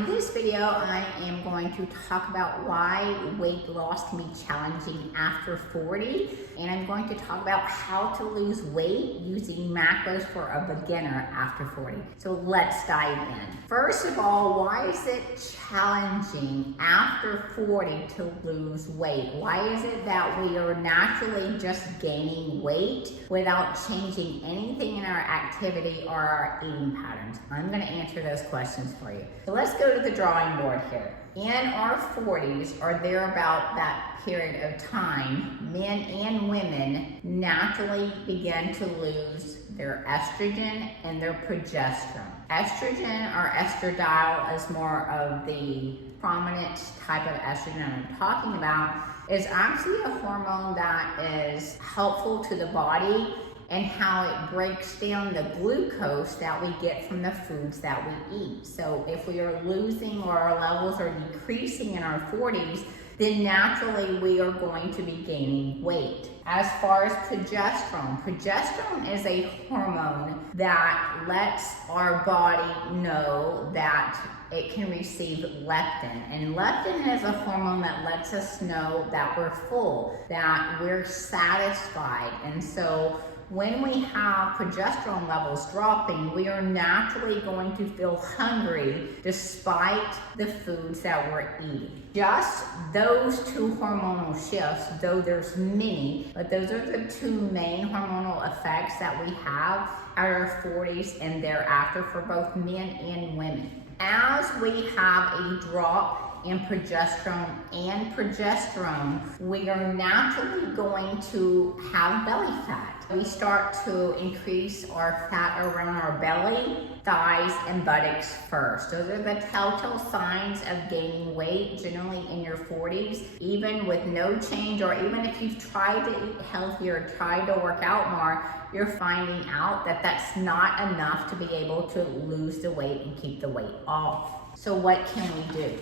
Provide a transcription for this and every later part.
in this video, I am going to talk about why weight loss can be challenging after 40, and I'm going to talk about how to lose weight using macros for a beginner after 40. So let's dive in. First of all, why is it challenging after 40 to lose weight? Why is it that we are naturally just gaining weight without changing anything in our activity or our eating patterns? I'm going to answer those questions for you. So let's go to the drawing board here. In our 40s or thereabout that period of time, men and women naturally begin to lose their estrogen and their progesterone. Estrogen or estradiol is more of the prominent type of estrogen I'm talking about, is actually a hormone that is helpful to the body and how it breaks down the glucose that we get from the foods that we eat. So if we are losing or our levels are decreasing in our 40s, then naturally we are going to be gaining weight. As far as progesterone is a hormone that lets our body know that it can receive leptin. And leptin is a hormone that lets us know that we're full, that we're satisfied. And so when we have progesterone levels dropping, we are naturally going to feel hungry despite the foods that we're eating. Just those two hormonal shifts, though there's many, but those are the two main hormonal effects that we have at our 40s and thereafter for both men and women. As we have a drop in progesterone, we are naturally going to have belly fat. We start to increase our fat around our belly, thighs, and buttocks first. Those are the telltale signs of gaining weight, generally in your 40s, even with no change, or even if you've tried to eat healthier, tried to work out more, you're finding out that that's not enough to be able to lose the weight and keep the weight off. So what can we do?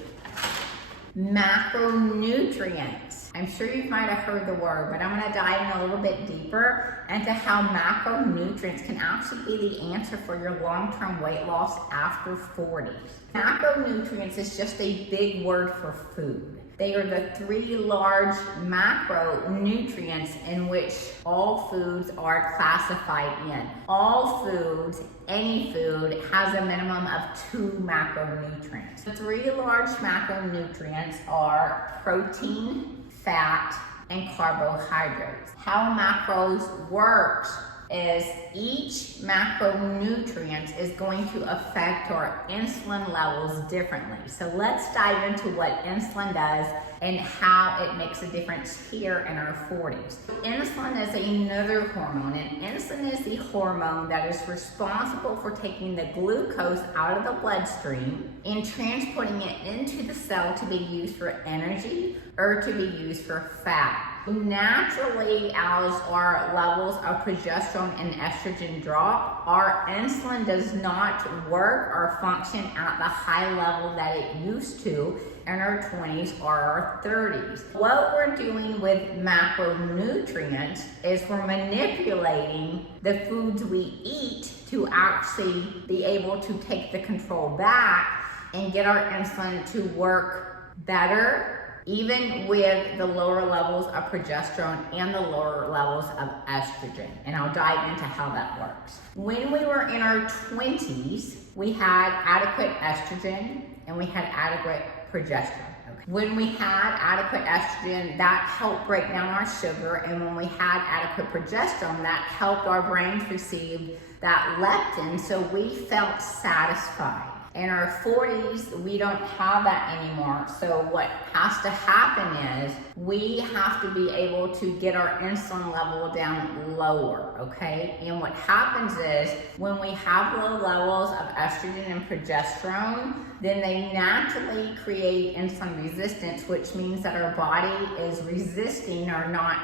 Macronutrients. I'm sure you might have heard the word, but I'm going to dive in a little bit deeper into how macronutrients can actually be the answer for your long-term weight loss after 40. Macronutrients is just a big word for food. They are the three large macronutrients in which all foods are classified in. All foods, any food, has a minimum of 2 macronutrients. The three large macronutrients are protein, fat, and carbohydrates. How macros works is each macronutrient is going to affect our insulin levels differently. So let's dive into what insulin does and how it makes a difference here in our 40s. Insulin is another hormone, and insulin is the hormone that is responsible for taking the glucose out of the bloodstream and transporting it into the cell to be used for energy or to be used for fat. Naturally, as our levels of progesterone and estrogen drop, our insulin does not work or function at the high level that it used to in our 20s or our 30s. What we're doing with macronutrients is we're manipulating the foods we eat to actually be able to take the control back and get our insulin to work better, even with the lower levels of progesterone and the lower levels of estrogen. And I'll dive into how that works. When we were in our 20s, we had adequate estrogen and we had adequate progesterone. When we had adequate estrogen, that helped break down our sugar, and when we had adequate progesterone, that helped our brains receive that leptin, so we felt satisfied. In our 40s, we don't have that anymore. So what has to happen is we have to be able to get our insulin level down lower, okay? And what happens is when we have low levels of estrogen and progesterone, then they naturally create insulin resistance, which means that our body is resisting or not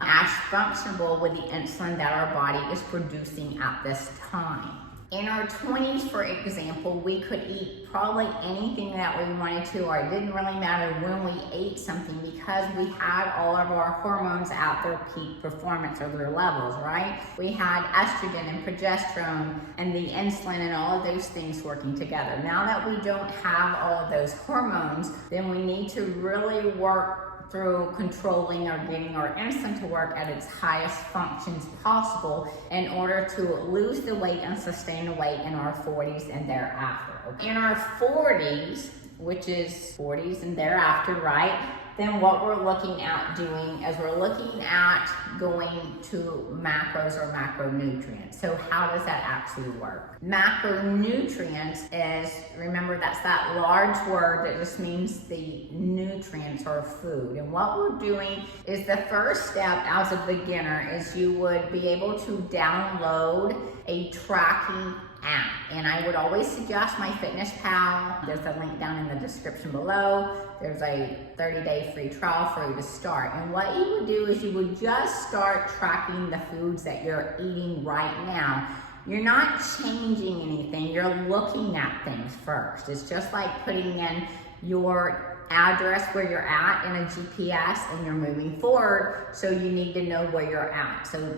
as functional with the insulin that our body is producing at this time. In our 20s, for example, we could eat probably anything that we wanted to, or it didn't really matter when we ate something because we had all of our hormones at their peak performance or their levels, right? We had estrogen and progesterone and the insulin and all of those things working together. Now that we don't have all of those hormones, then we need to really work through controlling or getting our insulin to work at its highest functions possible in order to lose the weight and sustain the weight in our 40s and thereafter. In our 40s, which is 40s and thereafter, right? Then what we're looking at doing is we're looking at going to macros or macronutrients. So how does that actually work? Macronutrients is, remember that's that large word that just means the nutrients or food. And what we're doing is the first step as a beginner is you would be able to download a tracking app. And I would always suggest MyFitnessPal. There's a link down in the description below. There's a 30-day free trial for you to start. And what you would do is you would just start tracking the foods that you're eating right now. You're not changing anything, you're looking at things first. It's just like putting in your address where you're at in a GPS and you're moving forward, so you need to know where you're at. So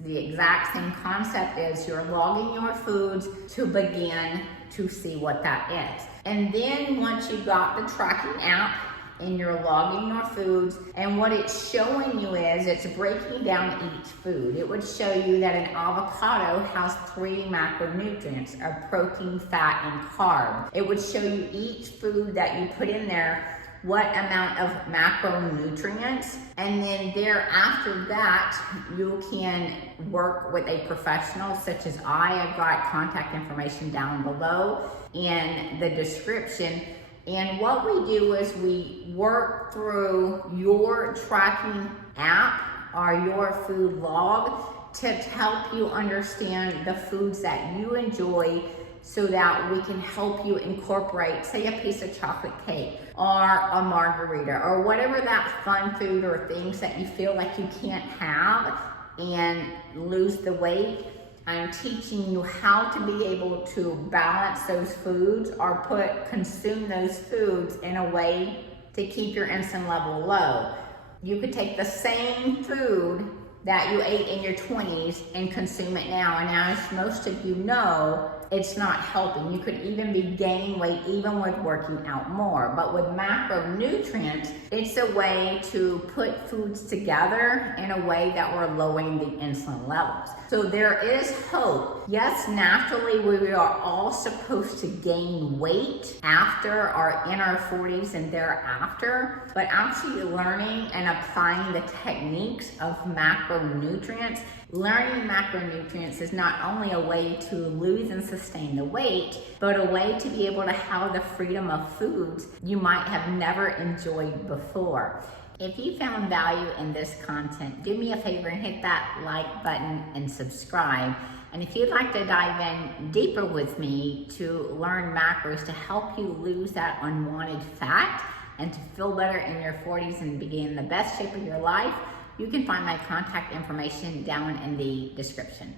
the exact same concept is you're logging your foods to begin to see what that is. And then once you got the tracking app and you're logging your foods, and what it's showing you is it's breaking down each food. It would show you that an avocado has 3 macronutrients, a protein, fat, and carb. It would show you each food that you put in there, what amount of macronutrients, and then after that you can work with a professional such as I've got contact information down below in the description. And what we do is we work through your tracking app or your food log to help you understand the foods that you enjoy, so that we can help you incorporate, say, a piece of chocolate cake or a margarita or whatever that fun food or things that you feel like you can't have and lose the weight. I'm teaching you how to be able to balance those foods or consume those foods in a way to keep your insulin level low. You could take the same food that you ate in your 20s and consume it now, and as most of you know, it's not helping. You could even be gaining weight even with working out more. But with macronutrients, it's a way to put foods together in a way that we're lowering the insulin levels. So there is hope. Yes, naturally we are all supposed to gain weight after or in our 40s and thereafter, but actually learning and applying the techniques of macronutrients. Learning macronutrients is not only a way to lose and sustain the weight, but a way to be able to have the freedom of foods you might have never enjoyed before. If you found value in this content, do me a favor and hit that like button and subscribe. And if you'd like to dive in deeper with me to learn macros to help you lose that unwanted fat and to feel better in your 40s and be in the best shape of your life, you can find my contact information down in the description.